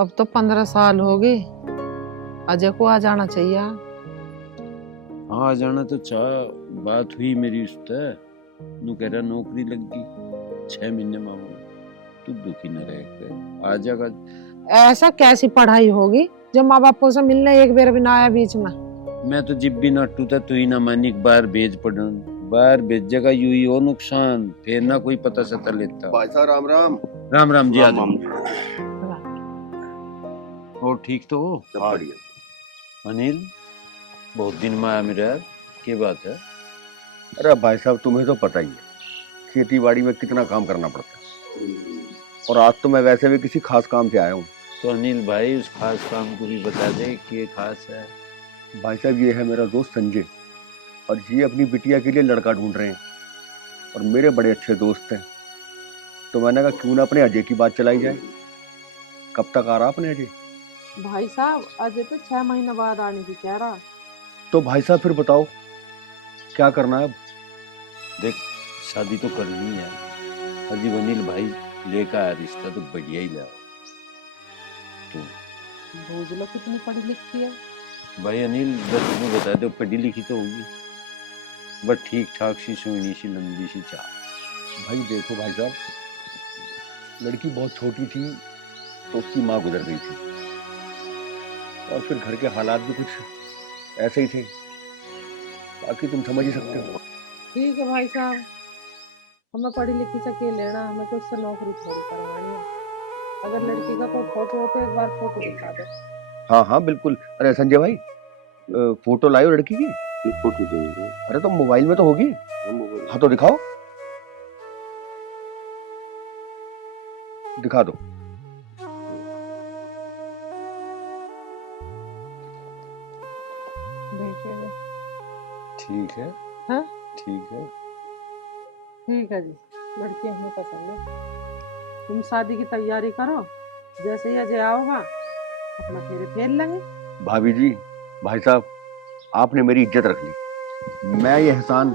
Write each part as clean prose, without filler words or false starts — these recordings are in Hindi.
अब तो 15 साल हो गए। अजय को आ जाना चाहिए। हाँ आ जाना तो चाह। बात हुई मेरी उससे, नू कह रहा नौकरी लग गई 6 महीने में आऊंगा। तू दुखी न रह, आ जाएगा। ऐसा कैसी पढ़ाई होगी जब माँ बापों से मिलने एक बार भी ना आया बीच में। मैं तो जिब भी नट्टू था तू ही ना मानी, बाहर भेज पड़न, बाहर भेजेगा यू ही हो नुकसान, फिर ना कोई पता सता लेता। भाई साहब राम राम। राम राम जी। आ राम जाओ। और ठीक तो हो? सब बढ़िया। अनिल बहुत दिन में आया मेरा यार, क्या बात है? अरे भाई साहब तुम्हें तो पता ही है खेती बाड़ी में कितना काम करना पड़ता है, और आज तो मैं वैसे भी किसी खास काम से आया हूँ। तो अनिल भाई उस खास काम को भी बता दे कि ये खास है। भाई साहब ये है मेरा दोस्त संजय, और ये अपनी बिटिया के लिए लड़का ढूंढ रहे हैं, और मेरे बड़े अच्छे दोस्त हैं। तो मैंने कहा क्यों ना अपने अजय की बात चलाई जाए। कब तक आ रहा अपने अजय? भाई साहब अजय तो 6 महीने बाद आने की कह रहा। तो भाई साहब फिर बताओ क्या करना है अब? देख शादी तो करनी है, अजीब अनिल भाई लेकर आया रिश्ता तो बढ़िया ही लाओ। तो भूजलो कितनी पढ़ी लिखी है। भाई अनिल बस तुम्हें बता दो, पढ़ी लिखी तो होगी बट ठीक ठाक सी सोनी सी लंबी सी चाह। भाई देखो भाई साहब, लड़की बहुत छोटी थी तो उसकी माँ गुजर गई थी, और फिर घर के हालात भी कुछ ऐसे ही थे, बाकी तुम समझ ही सकते हो। ठीक है भाई साहब, हमें पढ़ी लिखी से क्या लेना, हमें तो उससे नौकरी थोड़ी करवानी है। अगर लड़की का कोई फोटो हो तो एक बार फोटो दिखा दो। हाँ हाँ बिल्कुल। अरे संजय भाई, फोटो लायो लड़की की। फोटो देंगे। अरे तो मोबाइल में तो होगी। हाँ तो दिखाओ, दिखा दो। भेजिए। ठीक है। हाँ ठीक है। ठीक है जी, लड़की हमें पसंद है। तुम शादी की तैयारी करो, जैसे ही अजय आओगा अपना फेरे फेर लेंगे। भाभी जी, भाई साहब, आपने मेरी इज्जत रख ली, मैं ये एहसान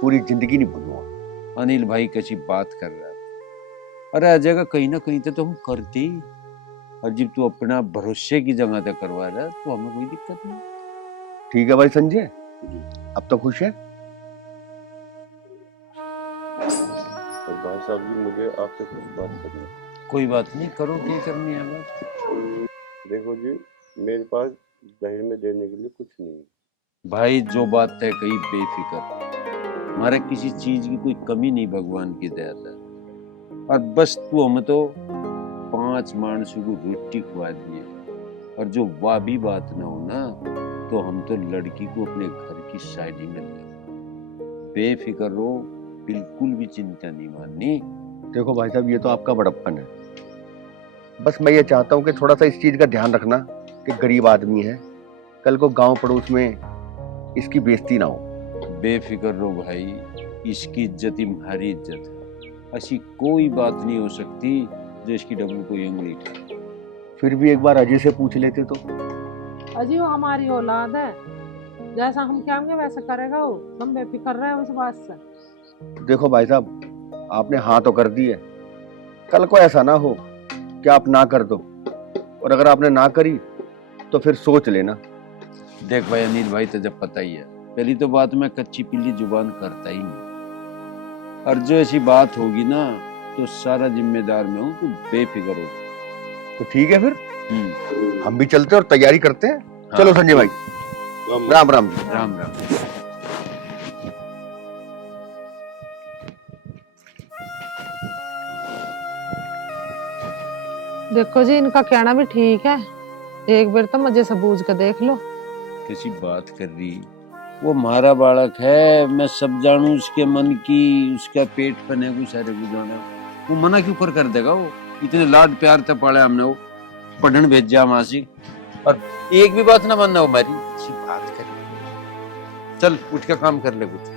पूरी जिंदगी नहीं भूलूंगा। अनिल भाई कैसी बात कर रहा है? अरे आ जाएगा कहीं ना कहीं तो हम करते ही। और जब तू अपना भरोसे की जगह तक करवा रहा है तो हमें कोई दिक्कत नहीं। ठीक है भाई संजय, अब तो खुश है? और भाई साहब जी मुझे आपसे कुछ बात करनी है। कोई बात नहीं, करो क्या करनी है बात। देखो जी, मेरे पास दहेज में देने के लिए कुछ नहीं है। भाई जो बात तय कही बेफिक्र, हमारे किसी चीज की कोई कमी नहीं भगवान की दया से। और बस तू हमें तो 5 मानसों को रोटी खुआ दिए, और जो वाह भी बात ना हो ना तो हम तो लड़की को अपने घर की शादी में ले। बेफिक्र रहो, बिल्कुल भी चिंता नहीं माननी। देखो भाई साहब, ये तो आपका बड़प्पन है। बस मैं ये चाहता हूँ कि थोड़ा सा इस चीज का ध्यान रखना कि गरीब आदमी है, कल को गांव पड़ोस में इसकी बेइज्जती ना हो। बेफिक्र रहो भाई, इसकी इज्जत ही हमारी इज्जत है। ऐसी कोई बात नहीं हो सकती जो इसकी डब्बू कोई उंगली उठाए। फिर भी एक बार अजय से पूछ लेते तो। अजी वो हमारी औलाद है, जैसा हम कहेंगे वैसा करेगा वो। हम बेफिक्र रहे उस बात से। देखो भाई साहब, आपने हाँ तो कर दी है, कल को ऐसा ना हो कि आप ना कर दो, और अगर आपने ना करी तो फिर सोच लेना। देख भाई अनिल भाई तो जब पता ही है, पहली तो बात मैं कच्ची पीली जुबान करता ही नहीं, और जो ऐसी बात होगी ना तो सारा जिम्मेदार मैं हूँ, तू बेफिक्र हो। तो ठीक है फिर हम भी चलते और तैयारी करते हैं। हाँ। चलो संजय भाई, राम राम जी। राम राम। देखो जी, इनका कहना भी ठीक है, एक बार तो मजे से बूझ के देख लो। कैसी बात कर रही, वो हमारा बालक है, मैं सब जानू उसके मन की, उसका पेट पने को सारे को जाना। वो मना क्यों कर देगा? वो इतने लाड प्यार से पाले हमने, वो पढ़न भेजा मासी, और एक भी बात ना मानना हमारी। ऐसी बात करी, चल उठ के काम कर ले कुछ।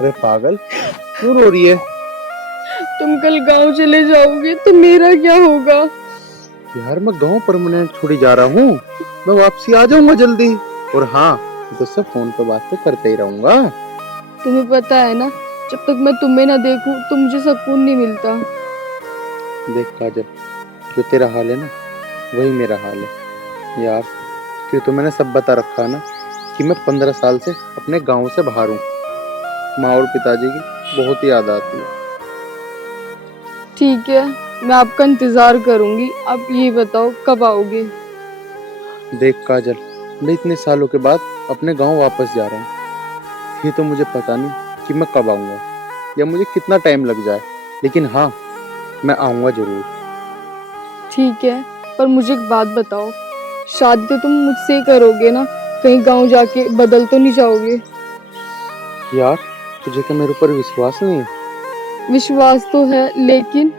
अरे पागल, क्यों रो रही है? तुम कल गांव चले जाओगे तो मेरा क्या होगा? यार मैं गांव परमानेंट छोड़ी जा रहा हूँ, मैं वापसी आ जाऊंगा जल्दी। और हाँ, तुझसे फोन पे बात तो करते ही रहूंगा। तुम्हें पता है ना, जब तक मैं तुम्हें ना देखूं तो मुझे सुकून नहीं मिलता। देख काजल, जो तेरा हाल है ना वही मेरा हाल है यार। फिर तो मैंने सब बता रखा है ना कि मैं 15 साल से अपने गांव से बाहर हूँ। माँ और पिताजी की बहुत याद आती है। ठीक है, मैं आपका इंतजार करूंगी। आप ये बताओ कब आओगे? देख काजल, मैं इतने सालों के बाद अपने गांव वापस जा रहा हूँ। ये तो मुझे पता नहीं कि मैं कब आऊंगा या मुझे कितना टाइम लग जाए, लेकिन हाँ, मैं आऊंगा जरूर। ठीक है, पर मुझे एक बात बताओ, शादी तो तुम मुझसे ही करोगे ना? कहीं गांव जाके बदल तो नहीं जाओगे? यार तुझे क्या मेरे ऊपर विश्वास नहीं है? विश्वास तो है, लेकिन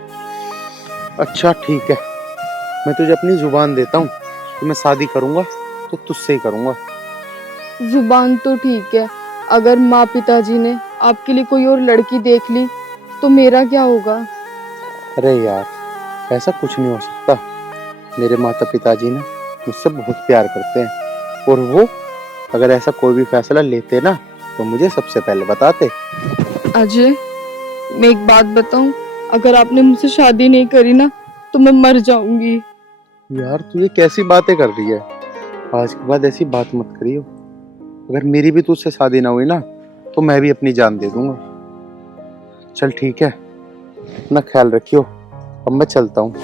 अच्छा ठीक है, मैं तुझे अपनी जुबान देता हूँ कि मैं शादी करूंगा तो तुझसे ही करूंगा। जुबान तो ठीक है, अगर माँ पिताजी ने आपके लिए कोई और लड़की देख ली तो मेरा क्या होगा? अरे यार, ऐसा कुछ नहीं हो सकता। मेरे माता पिताजी ना मुझसे बहुत प्यार करते हैं, और वो अगर ऐसा कोई भी फैसला लेते ना तो मुझे सबसे पहले बताते। अजय, मैं एक बात बताऊं, अगर आपने मुझसे शादी नहीं करी ना तो मैं मर जाऊंगी। यार तू ये कैसी बातें कर रही है? आज के बाद ऐसी बात मत करियो। अगर मेरी भी तुझसे शादी ना हुई ना तो मैं भी अपनी जान दे दूंगा। चल ठीक है, अपना ख्याल रखियो, अब मैं चलता हूँ।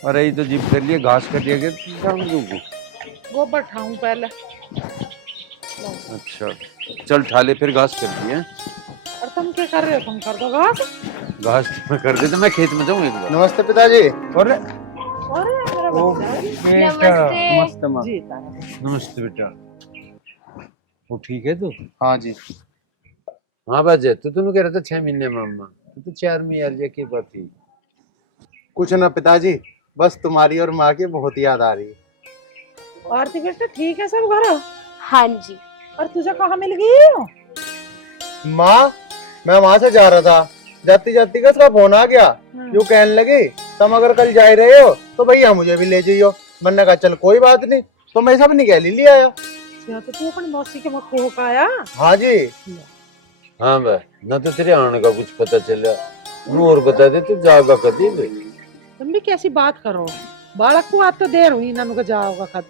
अरे ये तो जिम कर लिए, घास कर दिया गया। वो बैठाऊं पहले। अच्छा चल ठा ले, फिर घास कर दिए। और तुम क्या कर रहे हो? तुम कर दो घास। घास तो मैं कर देता, मैं खेत में जाऊँ एक बार। नमस्ते पिताजी। अरे अरे मेरा ओ बच्चा। बेटा, नमस्ते माँ। जी तारा। नमस्ते बेटा। वो ठीक है तू? हाँ जी। हाँ बाजे, तो तूने कह रहा था 6 महीने में अम्मा, तो 4 में यार ये की बात थी। कुछ ना पिताजी, बस तुम्हारी और माँ की बहुत याद आ रही है। आरती बेटा ठीक है सब घर? हाँ जी। और तुझे कहाँ मिल गई? माँ, मैं वहां से जा रहा था, जाती जाती का उसका फोन आ गया। यूं कहने लगे, तुम अगर कल जा रहे हो तो भैया मुझे भी ले जाइयो। मैंने कहा चल कोई बात नहीं, तो मैं सब निकाली लिया आया। तो तू अपनी मौसी के मक्खू हो पाया? हाँ जी। हाँ भाई, ना तो तेरे आने का कुछ पता चला, और बता दे तू जागा कभी भाई। तुम भी कैसी बात करो, बालक को आज तो देर हुई, ननु को जाओगा खत।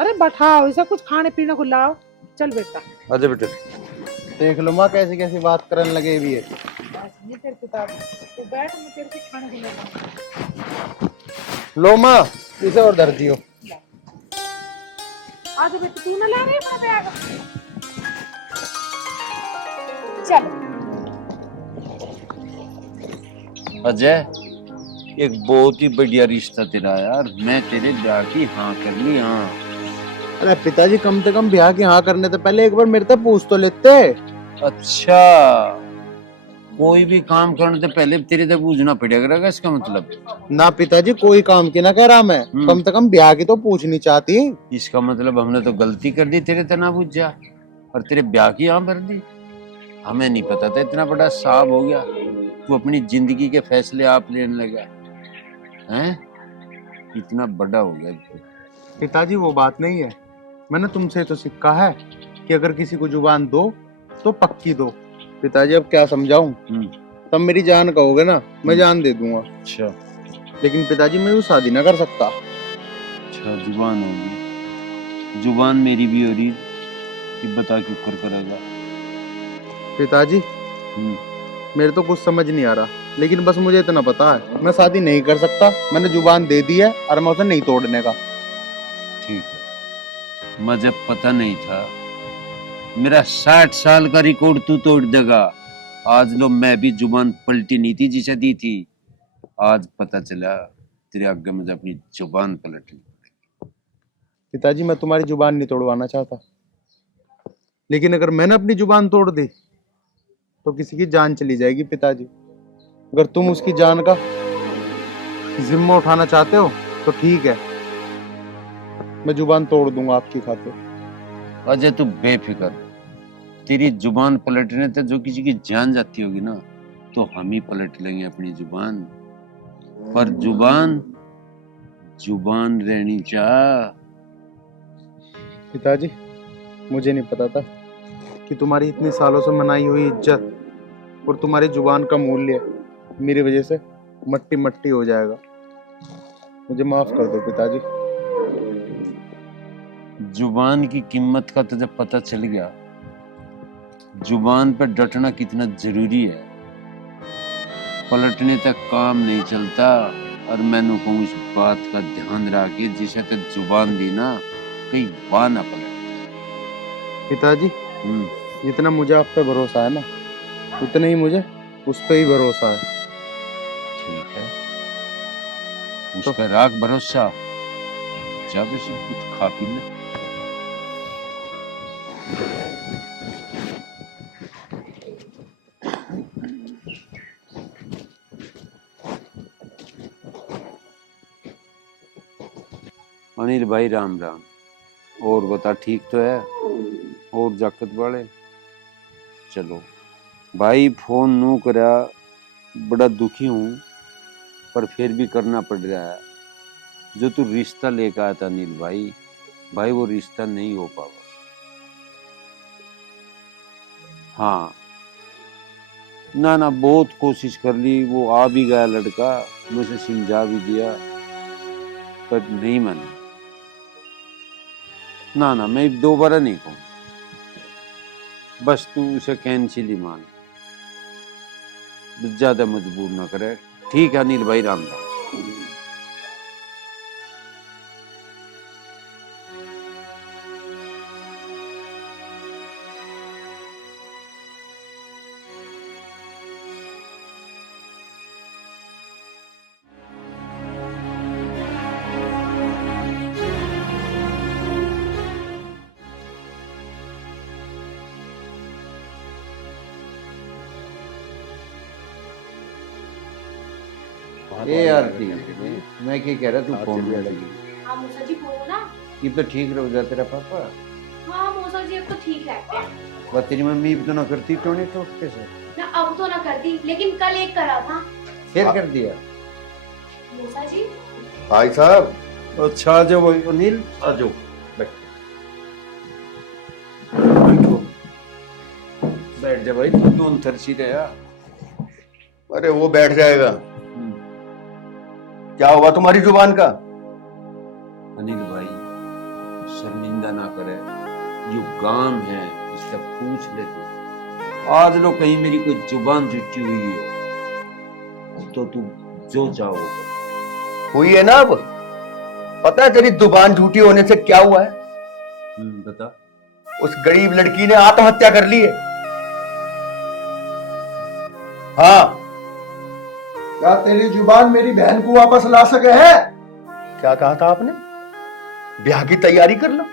अरे बैठाओ, ऐसा कुछ खाने पीने को लाओ। चल बेटा। आजा बेटा। देख लो माँ कैसी कैसी बात करने लगे भी है। ये तेरे किताब, तू बैठ, मैं तेरे को खाने को लाऊंगा। लो माँ, इसे और धर दियो। आज बेटा तू ना ले रही है बैग? चलो। अजय, एक बहुत ही बढ़िया रिश्ता तेरा यार, मैं तेरे ब्याह की हाँ कर ली। हाँ अरे पिताजी, कम से कम ब्याह की हाँ करने से पहले एक बार मेरे से पूछ तो लेते। अच्छा, कोई भी काम करने से पहले तेरे से पूछना पड़ेगा, इसका मतलब? ना पिताजी, कोई काम की ना कह रहा मैं, कम से कम ब्याह की तो पूछनी चाहती। इसका मतलब हमने तो गलती कर दी, तेरे से ना पूछा और तेरे ब्याह की हाँ भर दी। हमें नहीं पता था इतना बड़ा साहब हो गया, तू अपनी जिंदगी के फैसले आप लेने लगा हैं, इतना बड़ा हो गया तू। पिताजी वो बात नहीं है, मैंने तुमसे तो सीखा है कि अगर किसी को जुबान दो तो पक्की दो। पिताजी अब क्या समझाऊं, तब मेरी जान कहोगे ना, मैं जान दे दूंगा। अच्छा लेकिन पिताजी मैं वो शादी ना कर सकता। अच्छा, जुबान होगी, जुबान मेरी भी हो रही कि बता क्यों कर करेगा। पिताजी हम्म, मेरे तो कुछ समझ नहीं आ रहा, लेकिन बस मुझे इतना पता है मैं शादी नहीं कर सकता। मैंने जुबान दे दी है और मैं उसे नहीं तोड़ने का। ठीक है, मुझे पता नहीं था मेरा 60 साल का रिकॉर्ड तू तोड़ देगा। आज लो मैं भी जुबान पलटी नहीं थी जिसे दी थी, आज पता चला तेरे आगे मुझे अपनी जुबान पलटनी। पिताजी मैं तुम्हारी जुबान नहीं तोड़वाना चाहता, लेकिन अगर मैंने अपनी जुबान तोड़ दी तो किसी की जान चली जाएगी। पिताजी अगर तुम उसकी जान का जिम्मा उठाना चाहते हो तो ठीक है, मैं जुबान तोड़ दूंगा आपकी खातिर। अजय तू बेफिक्र, तेरी जुबान पलटने से जो किसी की जान जाती होगी ना, तो हम ही पलट लेंगे अपनी जुबान। पर जुबान जुबान रहनी चाह। पिताजी मुझे नहीं पता था कि तुम्हारी इतने सालों से मनाई हुई इज्जत और तुम्हारी जुबान का मूल्य मेरी वजह से मट्टी मट्टी हो जाएगा। मुझे माफ कर दो पिताजी। जुबान की कीमत का तुझे पता चल गया, जुबान पर डटना कितना जरूरी है। पलटने तक काम नहीं चलता, और मैंने कहूँ इस बात का ध्यान रखे, जिसे तक जुबान दी ना कहीं वाह ना पलट। पिताजी जितना मुझे आप पे भरोसा है ना, उतना ही मुझे उस पे ही भरोसा है। ठीक है, उस पर राख भरोसा। जा वैसे कुछ खा पी ले। अनिल भाई राम राम। और बता ठीक तो है? और जाकत वाले चलो भाई, फोन नू करा, बड़ा दुखी हूँ, पर फिर भी करना पड़ रहा है। जो तू रिश्ता लेकर आया था अनिल भाई, भाई वो रिश्ता नहीं हो पावा। हाँ ना ना, बहुत कोशिश कर ली, वो आ भी गया लड़का, मुझे समझा भी दिया, पर नहीं माना। ना ना, मैं दोबारा नहीं कहूँ, बस तू उसे कैंसिल ही मान, ज्यादा मजबूर ना करे। ठीक है अनिल भाई, राम राम। ए यार मैं क्या कह रहा, तू फोन में लगी। हाँ मौसा जी बोलो ना। ये तो ठीक रह जा तेरा पापा। हाँ मौसा जी अब तो ठीक रहते हैं। वह तेरी मम्मी भी तो ना करती टोने टोटके से। ना अब तो ना करती, लेकिन कल एक करा था। फिर कर दिया मौसा जी। भाई साहब। अच्छा आ जाओ भाई अनिल, आ जाओ बैठ जा भाई, तू दोन थरसी रहा। अरे वो बैठ जाएगा। क्या हुआ तुम्हारी जुबान का? अनिल भाई शर्मिंदा ना करे, जो गांव है उससे पूछ ले तू। आज लो कहीं मेरी कोई जुबान जुटी हुई है तो तू जो चाहो वो कर। हुई है ना अब? पता है तेरी जुबान झूठी होने से क्या हुआ है? बता। उस गरीब लड़की ने आत्महत्या कर ली है। हाँ। क्या तेरी जुबान मेरी बहन को वापस ला सके है? क्या कहा था आपने? ब्याह की तैयारी कर लो।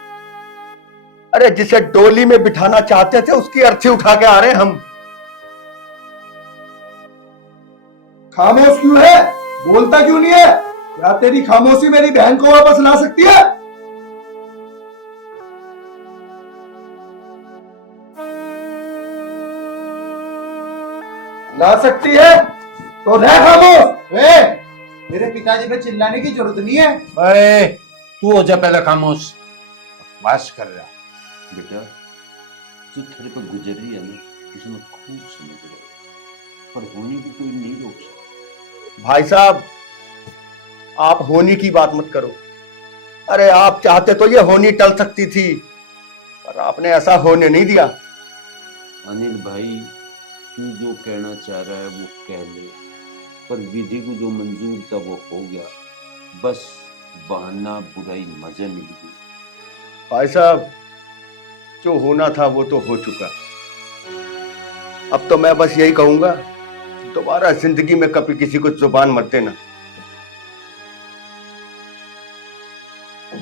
अरे जिसे डोली में बिठाना चाहते थे उसकी अर्थी उठा के आ रहे हम। खामोश क्यों है? बोलता क्यों नहीं है? क्या तेरी खामोशी मेरी बहन को वापस ला सकती है? ला सकती है तो रह खामोश। मेरे पिताजी पे चिल्लाने की जरूरत नहीं है। अरे तू हो जा पहले खामोश, बकवास कर रहा। बेटा जो तेरे पर गुजर रही है ना, इसमें खूब समझ रहा। पर होने को कोई नहीं रोक सकता। भाई साहब, आप होनी की बात मत करो। अरे आप चाहते तो ये होनी टल सकती थी, पर आपने ऐसा होने नहीं दिया। अनिल भाई, तू जो कहना चाह रहा है वो कह ले, पर विधि को जो मंजूर था वो हो गया। बस बहाना बुराई मजे मिल गई। भाई साहब, जो होना था वो तो हो चुका। अब तो मैं बस यही कहूंगा, दोबारा जिंदगी में कभी किसी को जुबान मत देना।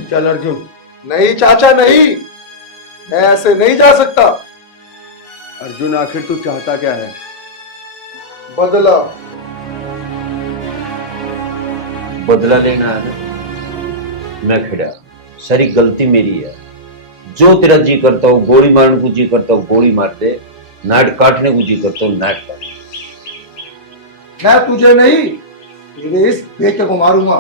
चल अर्जुन। नहीं चाचा नहीं, मैं ऐसे नहीं जा सकता। अर्जुन, आखिर तू चाहता क्या है? बदला। बदला लेना है ना? मैं खड़ा, सारी गलती मेरी है। जो तेरा जी करता हो गोली मारने को जी करता हो गोली मार दे, नाट काटने को जी करता हो नाट काट। मैं तुझे नहीं, तेरे इस बेटे को मारूंगा।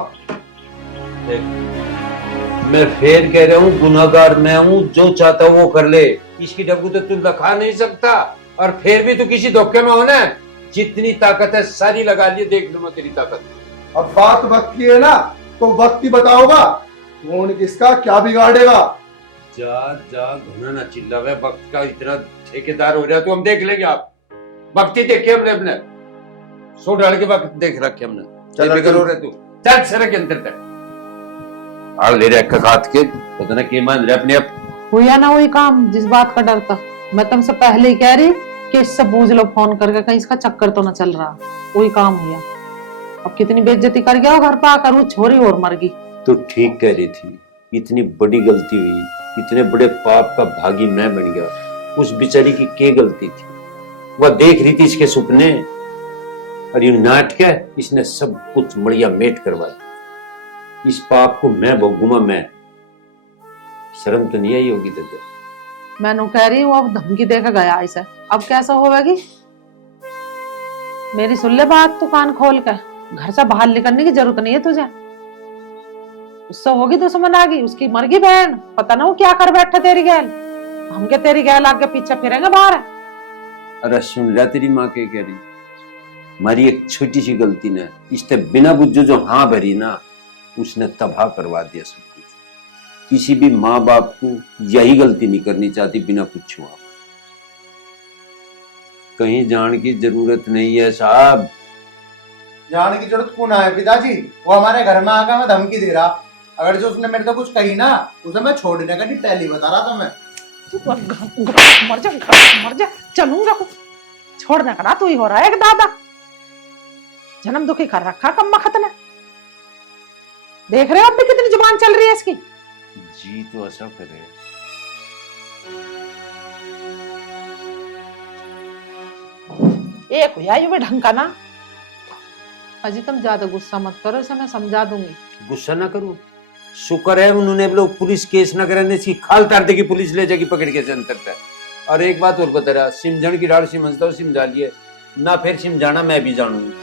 मैं फिर कह रहा हूँ, गुनाहगार मैं हूँ, जो चाहता हूँ वो कर ले। इसकी डब्बू तो तू लखा नहीं सकता, और फिर भी तू किसी धोखे में होना है। जितनी ताकत है सारी लगा लिए, देख लूंगा तेरी ताकत। अब बात वक्त की है ना, तो वक्त ही बताओगा कौन किसका क्या बिगाड़ेगा। जा जा, घुना ना चिल्लावे। वक्त का इतना ठेकेदार हो रहा है तो हम देख लेंगे। आप वक्त ही देखे हमने, अपने सो डाल के वक्त देख रखे हमने। चल करो रे तू, चल सर के अंदर तक आग ले रहा हाथ के, पता ना के मान रहे अपने आप। हुआ ना वही काम जिस बात का डर था। मैं तुमसे पहले ही कह रही कि इससे पूछ लो फोन करके, कहीं इसका चक्कर तो ना चल रहा। वही काम हुआ। अब कितनी बेइज्जती कर गया घर पे आकर, वो छोरी और मर गई। तो ठीक कह रही थी, इतनी बड़ी गलती हुई, इतने बड़े पाप का भागी मैं बन गया। उस बेचारी की क्या गलती थी? वह देख रही थी इसके सपने, और ये नाटक इसने सब कुछ मड़िया मेट करवाया। इस पाप को मैं भोगूंगा। मैं शर्म तो नहीं आई होगी तुझे? मैं नो कह रही हूँ, अब धमकी देकर गया इसे, अब कैसा होगी? मेरी सुन ले बात, तू कान खोल कर। घर से बाहर निकलने की जरूरत नहीं है तुझे। उससे होगी दुश्मन आगी, उसकी मर गई बहन, पता ना वो क्या कर बैठा तेरी गैल। हम क्या तेरी गैल आगे पीछे फिरेंगे बाहर? अरे सुन रहा तेरी माँ के कह रही, हमारी एक छोटी सी गलती ने इसने बिना बुझे जो हाँ भरी ना, उसने तबाह करवा दिया सब कुछ। किसी भी माँ बाप को यही गलती नहीं करनी चाहती बिना पूछे। आप कहीं जान की जरूरत नहीं है साहब। जाने की जरूरत क्यों ना है पिताजी? वो हमारे घर में आकर हमें धमकी दे रहा। अगर जो उसने मेरे को कुछ कही ना, उसे मैं छोड़ने का नहीं पहले बता रहा था मैं। मर जा चलूंगा। छोड़ने का ना तू ही हो रहा है एक दादा। जन्म दुखी कर रखा कम वक्त ने। देख रहे हो अब भी कितनी जुबान चल रही है इसकी। जी तो ऐसा करे। एक हुआ ये भी ढंग का ना। अजी तुम ज्यादा गुस्सा मत करो, इसे मैं समझा दूंगी। गुस्सा ना करूं, शुक्र है उन्होंने लोग पुलिस केस न कराने, इसकी खाल तार देगी, पुलिस ले जाएगी पकड़ के सेंटर तक। और एक बात और बता रहा, सिमझण की डाल समझता हूँ, सिमझा लिए ना, फिर सिमझाना मैं भी जानूंगी।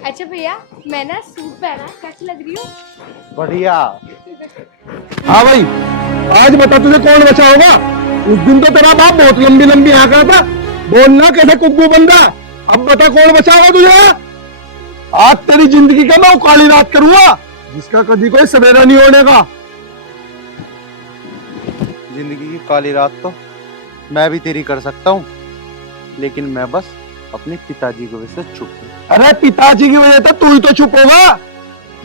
अच्छा भैया, मैं ना सूट पहना, कैसी लग रही हूँ? बढ़िया। हाँ भाई, आज बता तुझे कौन बचाओगा? उस दिन तो तेरा बाप बहुत लंबी लंबी यहाँ का था, बोलना कैसे कुब्बू बंदा। अब बता कौन बचाओगा तुझे? आज तेरी जिंदगी का मैं काली रात करूंगा, जिसका कभी कोई सवेरा नहीं होने का। जिंदगी की काली रात तो मैं भी तेरी कर सकता हूँ, लेकिन मैं बस अपने पिताजी की वजह से चुप हूँ। अरे पिताजी की वजह से तू ही तो चुप होगा,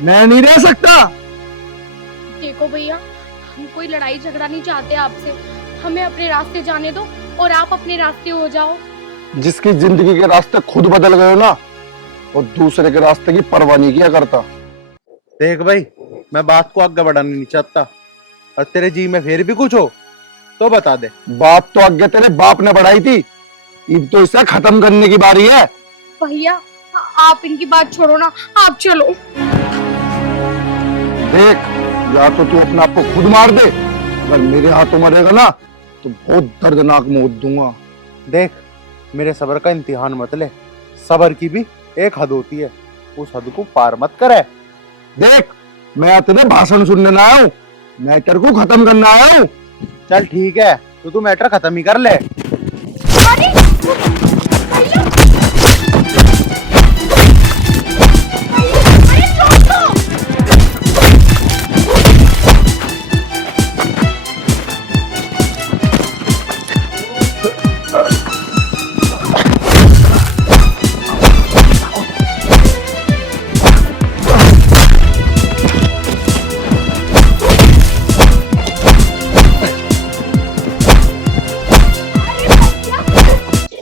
मैं नहीं रह सकता। देखो भैया, हम कोई लड़ाई झगड़ा नहीं चाहते आपसे। हमें अपने रास्ते जाने दो और आप अपने रास्ते हो जाओ। जिसकी जिंदगी के रास्ते खुद बदल गए हो ना, वो दूसरे के रास्ते की परवाह नहीं किया करता। देख भाई, मैं बात को आगे बढ़ाना नहीं चाहता, और तेरे जी में फिर भी कुछ हो तो बता दे। बात तो आगे तेरे बाप ने बढ़ाई थी, अब तो इसे खत्म करने की बारी है। भैया आप इनकी बात छोड़ो ना, आप चलो। देख, या तो तू अपने आप को खुद मार दे, अगर मेरे हाथों मरेगा ना तो बहुत दर्दनाक मौत दूंगा। देख, मेरे सब्र का इम्तिहान मत ले, सब्र की भी एक हद होती है, उस हद को पार मत करे। देख, मैं तेरे भाषण सुनने ना आया हूँ, मैटर को खत्म करना आया हूँ। चल ठीक है, तो तू मैटर खत्म ही कर ले। अरे भैया, अरे छोड़ दो।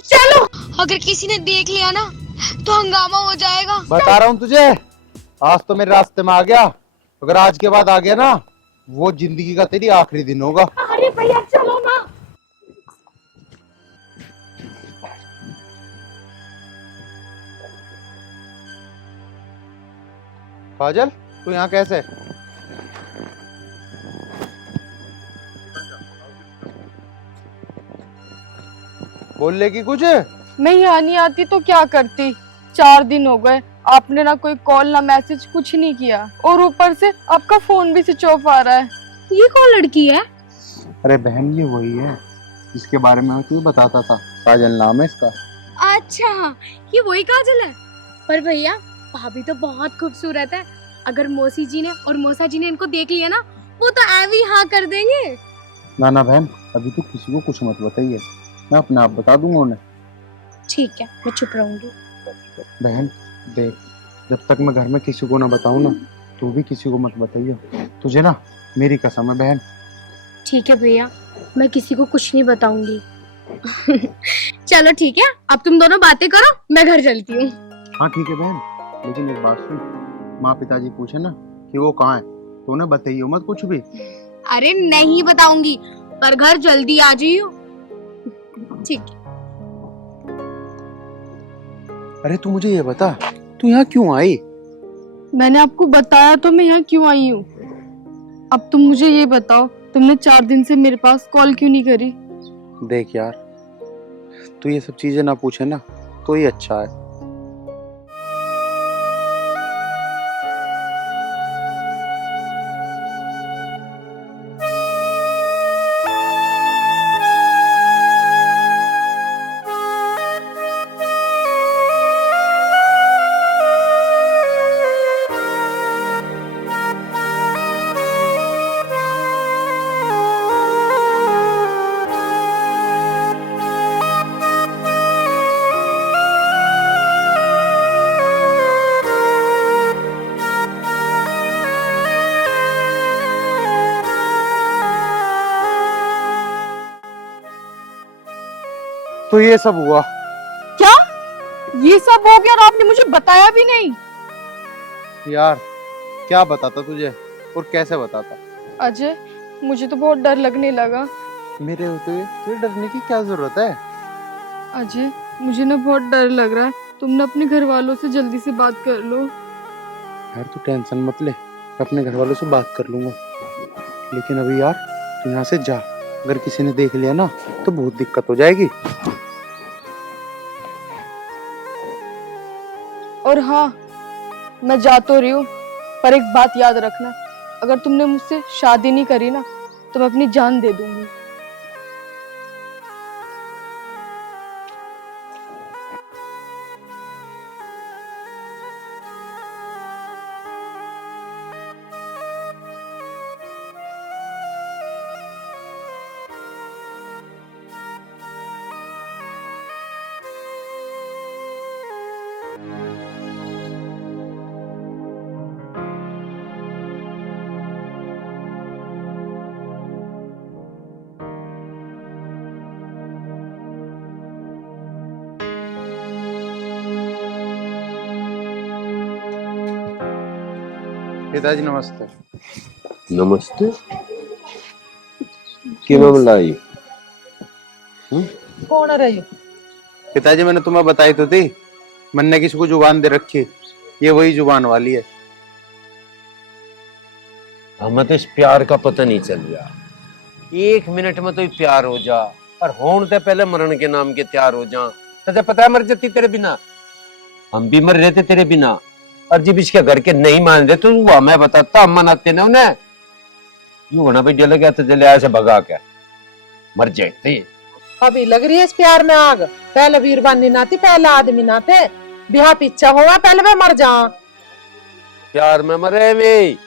चलो, अगर किसी ने देख लिया ना तो हंगामा हो जाएगा। बता रहा हूँ तुझे, आज तो मेरे रास्ते में आ गया, अगर आज के बाद आ गया ना, वो जिंदगी का तेरी आखिरी दिन होगा। अरे भैया चलो ना। काजल, तू यहाँ कैसे? बोल लेगी कुछ? मैं यहाँ नहीं आती तो क्या करती? 4 दिन हो गए, आपने ना कोई कॉल ना मैसेज कुछ नहीं किया, और ऊपर से आपका फोन भी स्विच ऑफ आ रहा है। ये कौन लड़की है? अरे बहन, ये वही है जिसके बारे में मैं तुझे बताता था, काजल नाम है इसका। अच्छा, ये वही काजल है। पर भैया, भाभी तो बहुत खूबसूरत है। अगर मौसी जी ने और मौसा जी ने इनको देख लिया ना, वो तो ऐवी हाँ कर देंगे। ना ना बहन, अभी तो किसी को कुछ मत बताइए, मैं अपने आप बता दूंगा उन्हें। ठीक है, मैं चुप रहूंगी। बहन देख, जब तक मैं घर में किसी को ना बताऊं ना, तू भी किसी को मत बताइए, तुझे ना मेरी कसम है बहन। ठीक है भैया, मैं किसी को कुछ नहीं बताऊंगी। चलो ठीक है, अब तुम दोनों बातें करो, मैं घर चलती हूँ। हाँ ठीक है बहन, लेकिन एक बात सुन, माँ पिताजी पूछे ना कि वो कहाँ है, तो उन्हें बताइए मत कुछ भी। अरे नहीं बताऊंगी, पर घर जल्दी आ जाइयो। ठीक है। अरे तू मुझे ये बता, तू यहाँ क्यों आई? मैंने आपको बताया तो मैं यहाँ क्यों आई हूँ। अब तुम मुझे ये बताओ, तुमने 4 दिन से मेरे पास कॉल क्यों नहीं करी? देख यार, तू ये सब चीजें ना पूछे ना तो ही अच्छा है। तो ये सब हुआ? क्या ये सब हो गया और आपने मुझे बताया भी नहीं? यार क्या बताता तुझे और कैसे बताता? अजय, मुझे तो बहुत डर लगने लगा। मेरे होते हुए तुझे डरने की क्या जरूरत है? अजय, मुझे ना बहुत डर लग रहा है, तुम ना अपने घर वालों से जल्दी से बात कर लो। यार तू टेंशन मत ले, मैं अपने घर वालों से बात कर लूंगा, लेकिन अभी यार तू यहाँ से जा, अगर किसी ने देख लिया ना तो बहुत दिक्कत हो जाएगी। और हाँ, मैं जा तो रही हूँ, पर एक बात याद रखना, अगर तुमने मुझसे शादी नहीं करी ना तो मैं अपनी जान दे दूंगी। पिताजी नमस्ते। नमस्ते। क्या मामला है? कौन है रही? पिताजी मैंने तुम्हें बताई तो थी, मैंने किसी को जुबान दे रखी, ये वही जुबान वाली है। हमें तो इस प्यार का पता नहीं चल रहा। 1 मिनट में तो ही प्यार हो जा, और होने से पहले मरण के नाम के तैयार हो जा। तुझे पता है मर जाती तेरे बिना, हम भी मर रहे थे तेरे बिना। और जब इसके घर के नहीं मान रहे तो वो हमें बताता, हम मनाते ना उन्हें। यूं होना भाई जल गया तो जले ऐसे भगा क्या मर जाते। अभी लग रही है इस प्यार में आग। पहले वीरबानी नाती, पहले आदमी नाते, ब्याह पीछा हुआ, पहले मैं मर जा। प्यार में मरे वे।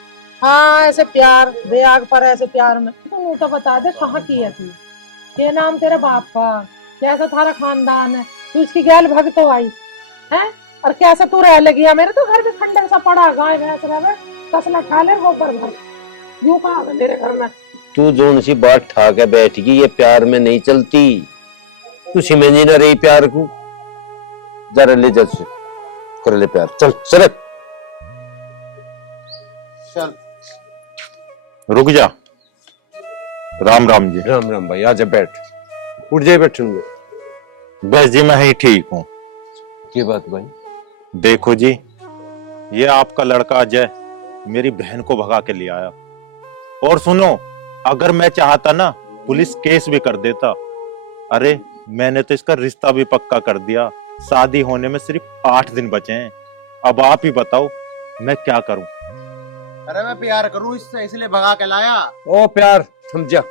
हाँ ऐसे प्यार दे आग पर, ऐसे प्यार में तू तो बता दे कहाँ की है तू, ये नाम तेरे बाप का, कैसा थारा खानदान है, तू इसकी गैल भग तो आई है, और कैसा तू रह लगी। मेरे तो घर में खंडर सा पड़ा, गाय भैंस रहे, तसला खा ले गोबर भर, यूं कहा मेरे घर में। तू जोन सी बात ठा के बैठ गई, ये प्यार में नहीं चलती। तू समझी ना रही प्यार को। जरा ले जा कर ले प्यार, चल चल चल रुक जा। राम राम जी। राम राम भाई, आजा बैठ, उठ जाए बैठूंगे। बस जी मैं ही ठीक हूँ। क्या बात भाई? देखो जी, ये आपका लड़का अजय मेरी बहन को भगा के ले आया। और सुनो, अगर मैं चाहता ना पुलिस केस भी कर देता। अरे मैंने तो इसका रिश्ता भी पक्का कर दिया, शादी होने में सिर्फ 8 दिन बचे हैं। अब आप ही बताओ मैं क्या करूं। अरे मैं प्यार करूं इससे, इसलिए भगा के लाया। ओ प्यार समझा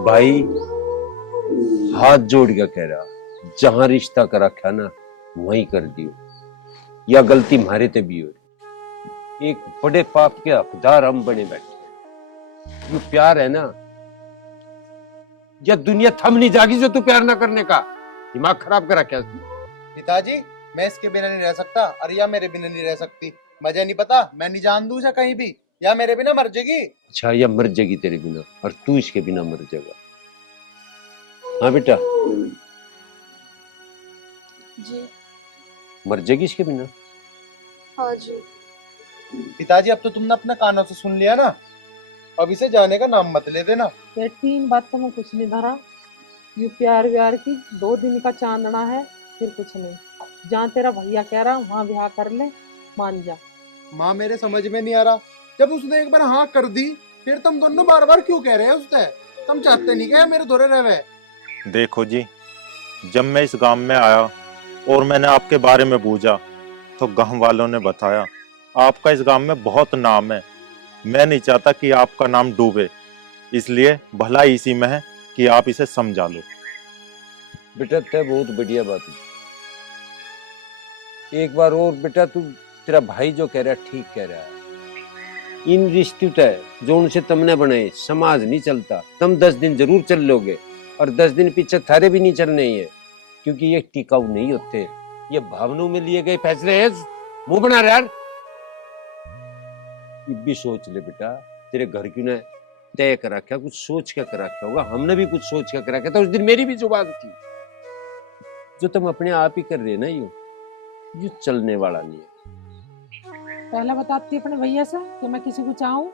भाई, हाथ जोड़ के कह रहा, जहां रिश्ता कर रखा ना वहीं कर दियो, या गलती मारे ते भी हो। एक बड़े पाप के हकदार हम बने बैठे। ये प्यार है ना, या दुनिया थम नहीं जागी जो तू प्यार ना करने का। दिमाग खराब कर रखा है। पिताजी मैं इसके बिना नहीं रह सकता, अरिया मेरे बिना नहीं रह सकती। मुझे नहीं पता, मैं नहीं जान दूं इसे कहीं भी, या मेरे बिना मर जाएगी। अच्छा, या मर जाएगी तेरे बिना और तू इसके बिना मर जाएगा। हाँ बेटा, जी मर जाएगी इसके बिना। हाँ जी। पिताजी अब तो तुमने अपने कानों से सुन लिया ना, अब इसे जाने का नाम मत ले देना। ये 3 बात तो मैं कुछ नहीं धरा, यू प्यार व्यार की 2 दिन का चांदना है, फिर कुछ नहीं। जहाँ तेरा भैया कह रहा वहाँ ब्याह कर ले, मान जा। माँ मेरे समझ में नहीं आ रहा, जब उसने एक बार हाँ कर दी फिर तुम दोनों बार बार क्यों कह रहे हो उससे? तुम चाहते नहीं क्या मेरे धोरे रहे? देखो जी, जब मैं इस गांव में आया और मैंने आपके बारे में पूछा तो गांव वालों ने बताया आपका इस गांव में बहुत नाम है। मैं नहीं चाहता कि आपका नाम डूबे, इसलिए भलाई इसी में है कि आप इसे समझा लो। बेटा तय बहुत बढ़िया बात है। एक बार और बेटा, तू तेरा भाई जो कह रहा है ठीक कह रहा है। इन रिश्ते तय जो उनसे तुमने बनाए समाज नहीं चलता। तुम 10 दिन जरूर चल लोगे और 10 दिन पीछे थारे भी नहीं चलने ही है, क्योंकि ये टिकाऊ नहीं होते। ये भावनाओं में लिए गए फैसले हैं। मुंह बना रहा यार। ये भी सोच ले बेटा, तेरे घर क्यों ने तय कर रखा, कुछ सोच के कर रखा होगा। हमने भी कुछ सोच के कर रखा था। उस दिन मेरी भी जुबान थी। जो तुम अपने आप ही कर रहे ना, ये चलने वाला नहीं है। पहले बताती अपने भैया से कि मैं किसी को चाहूं।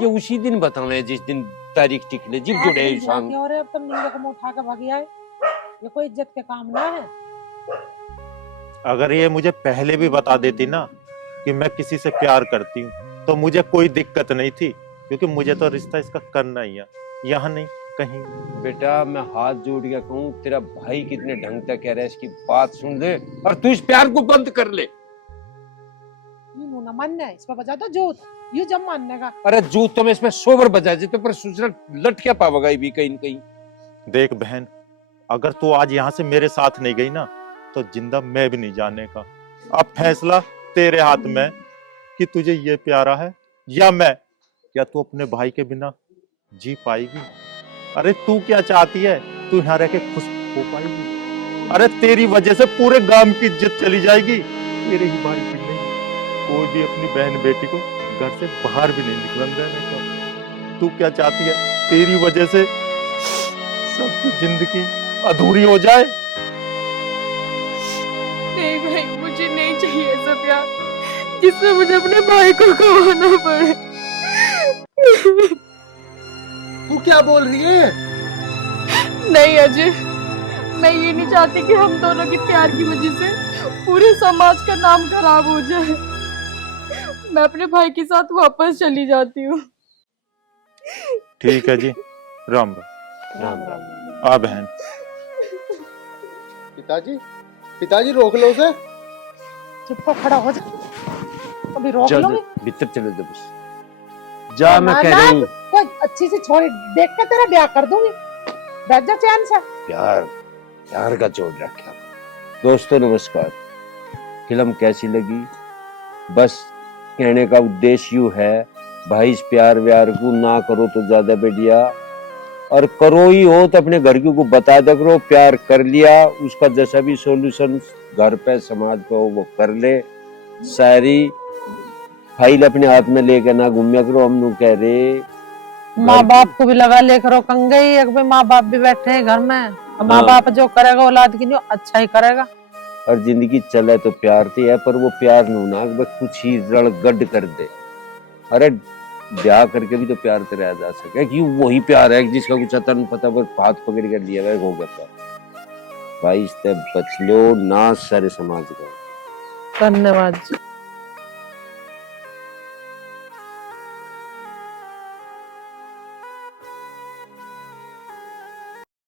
ये उसी दिन बताना है जिस दिन तारीख टिकले, जिब जुड़े इंसान। क्यों रे, अब तुम नींद को मुंह उठा के भागी आए? ये कोई इज्जत के काम ना है। अगर ये मुझे पहले भी बता देती ना कि मैं किसी से प्यार करती हूँ तो मुझे कोई दिक्कत नहीं थी, क्योंकि मुझे तो रिश्ता इसका करना ही है, यहाँ नहीं कहीं। बेटा मैं हाथ जोड़ के कहूँ, तेरा भाई कितने ढंग से कह रहा है, इसकी बात सुन ले और तू इस प्यार को बंद कर ले। ये मुंह ना मानना है, इस पर बजा दो जोत, ये जब मानने का। अरे जूत तो मैं इसमें सोबर बजा जी, तो पर सूचना लट क्या पावेगा ये भी कहीं न कहीं। देख बहन, अगर तू आज यहाँ से मेरे साथ नहीं गई ना तो जिंदा मैं भी नहीं जाने का। अब फैसला तेरे हाथ में कि तुझे ये प्यारा है या मैं। क्या तू अपने भाई के बिना जी पाएगी? अरे तू क्या चाहती है, तू यहाँ रह के खुश हो पाएगी? अरे तेरी वजह से पूरे गांव की इज्जत चली जाएगी, तेरे ही भाई की नहीं। कोई भी अपनी बहन बेटी को घर से बाहर भी नहीं निकलन देने का। तू क्या चाहती है तेरी वजह से सबकी जिंदगी अधूरी हो जाए? नहीं भाई, मुझे नहीं चाहिए ऐसा प्यार जिसमें मुझे अपने भाई को गंवाना पड़े। तू क्या बोल रही है? नहीं अजय, मैं ये नहीं चाहती कि हम दोनों की प्यार की वजह से पूरे समाज का नाम खराब हो जाए। मैं अपने भाई के साथ वापस चली जाती हूँ। ठीक है जी, राम राम राम। आ बहन। पिताजी, पिताजी रोक लो उसे। चुप हो, खड़ा हो जा, अभी रोक चल लो। भीतर चले दो बस। जा मैं कह रहा हूँ कोई अच्छी सी छोरी देख के तेरा ब्याह कर दूंगी, बैठ जा चैन से। प्यार प्यार का जोड़ रखा। दोस्तों नमस्कार। फिल्म कैसी लगी? बस कहने का उद्देश्य यूं है भाई, इस प्यार व्यार को ना करो तो ज्यादा बढ़िया, और करो ही हो तो अपने घर को बता दे करो। प्यार कर लिया उसका जैसा भी सॉल्यूशन घर पे समाज पे हो वो कर ले। सारी फाइल अपने हाथ में लेके ना घूमिया करो। हम लोग कह रहे माँ बाप को भी लगा लेकर कंगे ही एक माँ बाप भी बैठे हैं घर में, माँ बाप जो करेगा औलाद के लिए अच्छा ही करेगा। और जिंदगी चले तो प्यार थी है, पर वो प्यार नू ना कुछ ही रड़गड कर दे। अरे ब्याह करके भी तो प्यार तो रह जा सके कि वही प्यार है जिसका कुछ अता नहीं पता, पर हाथ पकड़ कर लिया हो गया प्यार। भाई इससे बच लो ना सारे समाज का। धन्यवाद जी।